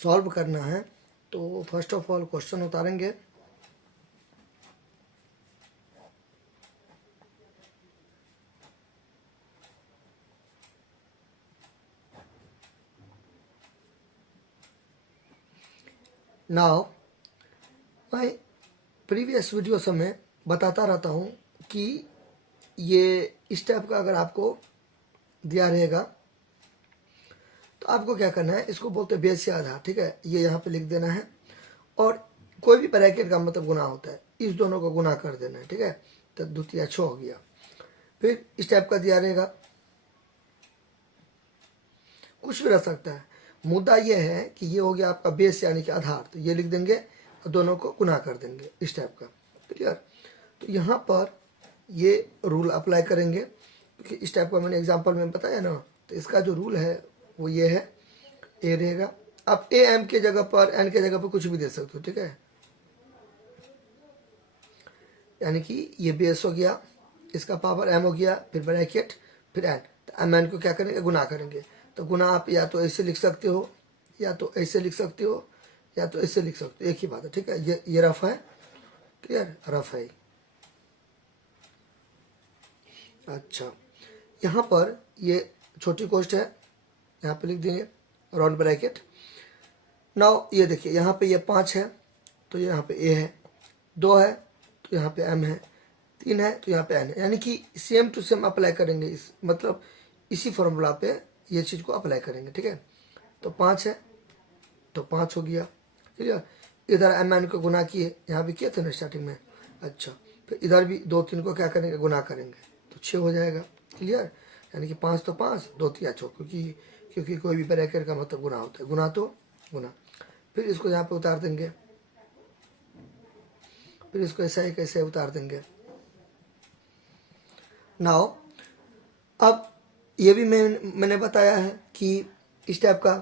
Solve करना है। तो फर्स्ट ऑफ ऑल क्वेश्चन उतारेंगे। नाउ मैं प्रीवियस वीडियोस में बताता रहता हूँ कि ये इस टाइप का अगर आपको दिया रहेगा तो आपको क्या करना है, इसको बोलते हैं बेस से आधार। ठीक है, ये यहाँ पे लिख देना है और कोई भी ब्रैकेट का मतलब गुना होता है, इस दोनों को गुना कर देना है। ठीक है, तो द्वितीय 6 हो गया। फिर इस टाइप का दिया रहेगा, कुछ भी रह सकता है। मुद्दा ये है कि ये हो गया आपका बेस यानी कि आधार, तो ये लिख देंगे और दोनों को गुना कर देंगे इस टाइप का। क्लियर। तो यहाँ पर ये रूल अप्लाई करेंगे क्योंकि इस टाइप का मैंने एग्जांपल में बताया ना, तो इसका जो रूल है वो ये है, ए रहेगा। आप ए एम के जगह पर एन के जगह पर कुछ भी दे सकते हो। ठीक है, यानी कि ये बेस हो गया, इसका पावर एम हो गया, फिर ब्रैकेट, फिर एन। तो एम एन को क्या करेंगे, गुना करेंगे। तो गुना आप या तो ऐसे लिख सकते हो, या तो ऐसे लिख सकते हो, या तो ऐसे लिख सकते हो, एक ही बात है। ठीक है, ये रफ है। क्लियर, रफ है। अच्छा, यहाँ पर ये छोटी कोष्ट है, यहाँ पे लिख देंगे राउंड ब्रैकेट। नाउ ये देखिए, यहाँ पे ये 5 है तो यहाँ पे ए है, 2 है तो यहाँ पे एम है, 3 है तो यहाँ पे एन है। यानी कि सेम टू सेम अप्लाई करेंगे, इस मतलब इसी फॉर्मूला पे ये चीज़ को अप्लाई करेंगे। ठीक है, तो 5 है तो 5 हो गया। क्लियर। इधर एम एन को गुना किए, यहाँ भी किए थे ना स्टार्टिंग में। अच्छा, फिर इधर भी 2 3 को क्या करेंगे, गुना करेंगे, तो 6 हो जाएगा। क्लियर, यानी कि 5 तो 5, 2 3 6, क्योंकि कोई भी ब्रैकेट का मतलब गुना होता है, गुना तो गुना। फिर इसको यहाँ पे उतार देंगे, फिर इसको ऐसा ही कैसे उतार देंगे। नाउ अब ये भी मैंने बताया है कि इस टाइप का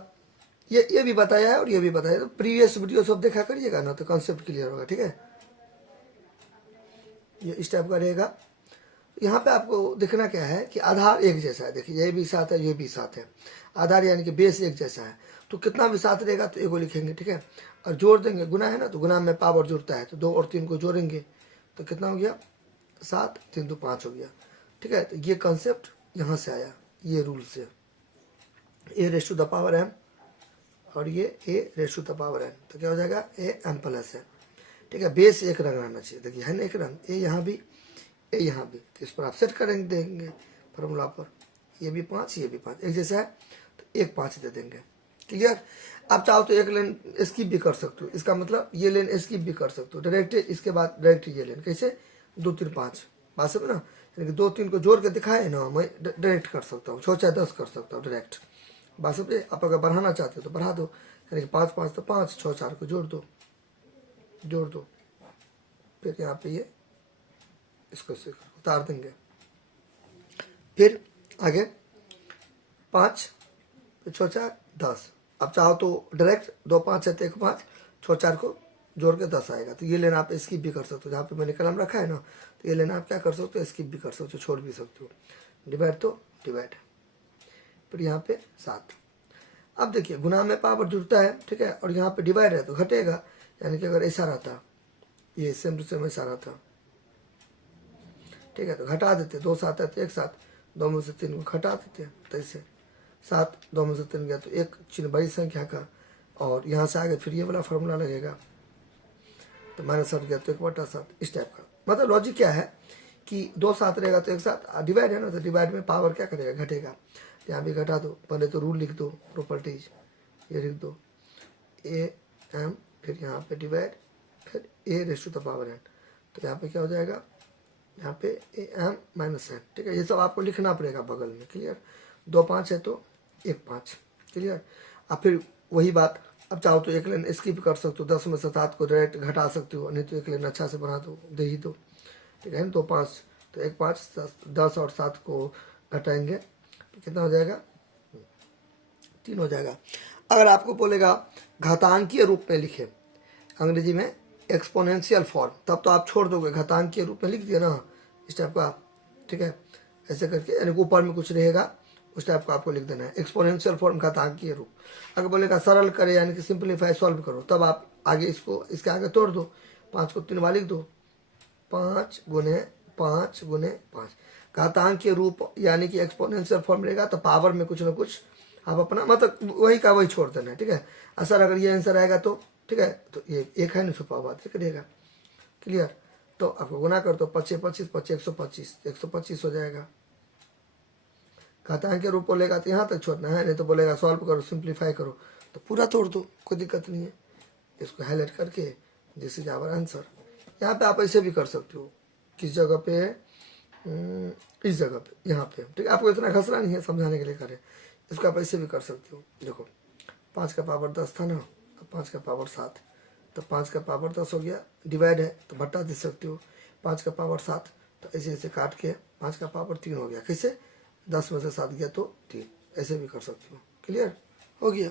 ये भी बताया है और ये भी बताया है। तो प्रीवियस वीडियो सब देखा करिएगा ना, तो कॉन्सेप्ट क्लियर होगा। ठीक है, ये इस टाइप का रहेगा। यहाँ पे आपको देखना क्या है कि आधार एक जैसा है। देखिए, ये भी साथ है, ये भी साथ है। आधार यानी कि बेस एक जैसा है, तो कितना भी साथ रहेगा तो एगो लिखेंगे। ठीक है, और जोड़ देंगे, गुना है ना, तो गुना में पावर जुड़ता है, तो 2 और 3 को जोड़ेंगे तो कितना हो गया, 7, 3 तो 5 हो गया। ठीक है, तो ये कॉन्सेप्ट यहाँ से आया, ये रूल से। A raise to the power M और ये A raise to the power N, तो क्या हो जाएगा, ए एम प्लस है। ठीक है, बेस एक रंग रहना चाहिए। देखिए है ना एक रंग, ए यहाँ भी, ए यहाँ भी, तो इस पर आप सेट करेंगे, देंगे फार्मूला पर। ये भी 5, ये भी 5 एक जैसा है, तो एक 5 दे देंगे। क्लियर। आप चाहो तो एक लाइन स्किप भी कर सकते हो, इसका मतलब ये लाइन स्किप भी कर सकते हो, डायरेक्ट इसके बाद डायरेक्ट ये लाइन। कैसे, 2 3 5 बात समझ ना, यानी कि 2 3 को जोड़ के दिखाए ना, मैं डायरेक्ट कर सकता हूँ, 6 4 10 कर सकता हूँ डायरेक्ट। बात समझे। आप अगर बढ़ाना चाहते हो तो बढ़ा दो, यानी कि 5 5 तो 5, 6 4 को जोड़ दो, फिर यहाँ पे ये इसको उतार देंगे। फिर आगे 5, फिर 6 4 10। अब चाहो तो डायरेक्ट 2 5 है तो 1 5, 6 4 को जोड़ के 10 आएगा। तो ये लेना आप स्किप भी कर सकते हो, जहाँ पे मैंने कलम रखा है ना, तो ये लेना आप क्या कर सकते हो, स्किप भी कर सकते हो, छोड़ भी सकते हो। डिवाइड तो डिवाइड, फिर यहाँ पे 7। अब देखिए, गुना में पावर जुड़ता है। ठीक है, और यहाँ पे डिवाइड है तो घटेगा, यानी कि अगर ऐसा रहता, ये सेम टू सेम ऐसा रहता, ठीक है, तो घटा देते, 2 7 है तो 1 7, 2 में से 3 को घटा देते, तो ऐसे 7 2 में से 3 गया तो एक चिन्ह बड़ी संख्या का, और यहाँ से आगे फिर ये वाला फॉर्मूला लगेगा, तो -7 गया तो 1/7, इस टाइप का। मतलब लॉजिक क्या है कि 2 7 रहेगा तो 1 7, डिवाइड है ना, तो डिवाइड में पावर क्या करेगा, घटेगा। यहाँ भी घटा दो, पहले तो रूल लिख दो, प्रॉपर्टीज ये लिख दो, ए एम, फिर यहाँ पे डिवाइड, फिर A raise to the power N, तो यहाँ पे क्या हो जाएगा, यहाँ पे ए एम माइनस एन। ठीक है, ये सब आपको लिखना पड़ेगा बगल में। क्लियर। 2 5 है तो 1 5। क्लियर। अब फिर वही बात, अब चाहो तो एक लाइन स्किप कर सकते हो, 10 में से 7 को डायरेक्ट घटा सकते हो, नहीं तो एक लाइन अच्छा से बना दो, दे ही दो। ठीक है, 2 5 तो 1 5, 10 और 7 को घटाएंगे तो कितना हो जाएगा, 3 हो जाएगा। अगर आपको बोलेगा घातांकीय रूप में लिखे, अंग्रेजी में एक्सपोनेंशियल फॉर्म, तब तो आप छोड़ दोगे, घातांकीय रूप में लिख दिया ना इस टाइप का। ठीक है, ऐसे करके, यानी कि ऊपर में कुछ रहेगा, उस टाइप का आपको लिख देना है। एक्सपोनेंशियल फॉर्म घातांकीय रूप। अगर बोलेगा सरल करे यानी कि सिंप्लीफाई सॉल्व करो, तब आप आगे इसको इसके आगे तोड़ दो, 5 को 3 बार लिख दो, 5 गुने 5 गुने 5। घातांकीय रूप यानी कि एक्सपोनेंशियल फॉर्म रहेगा तो पावर में कुछ ना कुछ आप अपना मतलब वही का वही छोड़ देना है, ठीक है। सर अगर ये आंसर आएगा तो ठीक है, तो ये एक है नहीं छुपा हुआ, ठीक रहेगा, क्लियर। तो आपको गुना कर दो, 25 25 25 125 125 हो जाएगा। घातांक के रूप बोलेगा तो यहाँ तक छोड़ना है, नहीं तो बोलेगा सॉल्व करो सिंप्लीफाई करो तो पूरा तोड़ दो, कोई दिक्कत नहीं है। इसको हाईलाइट करके दिस इज आवर आंसर। यहाँ पे आप ऐसे भी कर सकते हो, किस जगह पे, इस जगह पे, यहाँ पे, ठीक है। आपको इतना घसना नहीं है, समझाने के लिए करें। इसको आप ऐसे भी कर सकते हो, देखो 5 का पावर 10 था ना, तो 5 का पावर 7, तो 5 का पावर 10 हो गया, डिवाइड है तो भट्टा दे सकते हो। 5 का पावर 7, तो ऐसे ऐसे काट के 5 का पावर 3 हो गया। कैसे? 10 में से 7 गया तो 3, ऐसे भी कर सकते हो, क्लियर हो गया।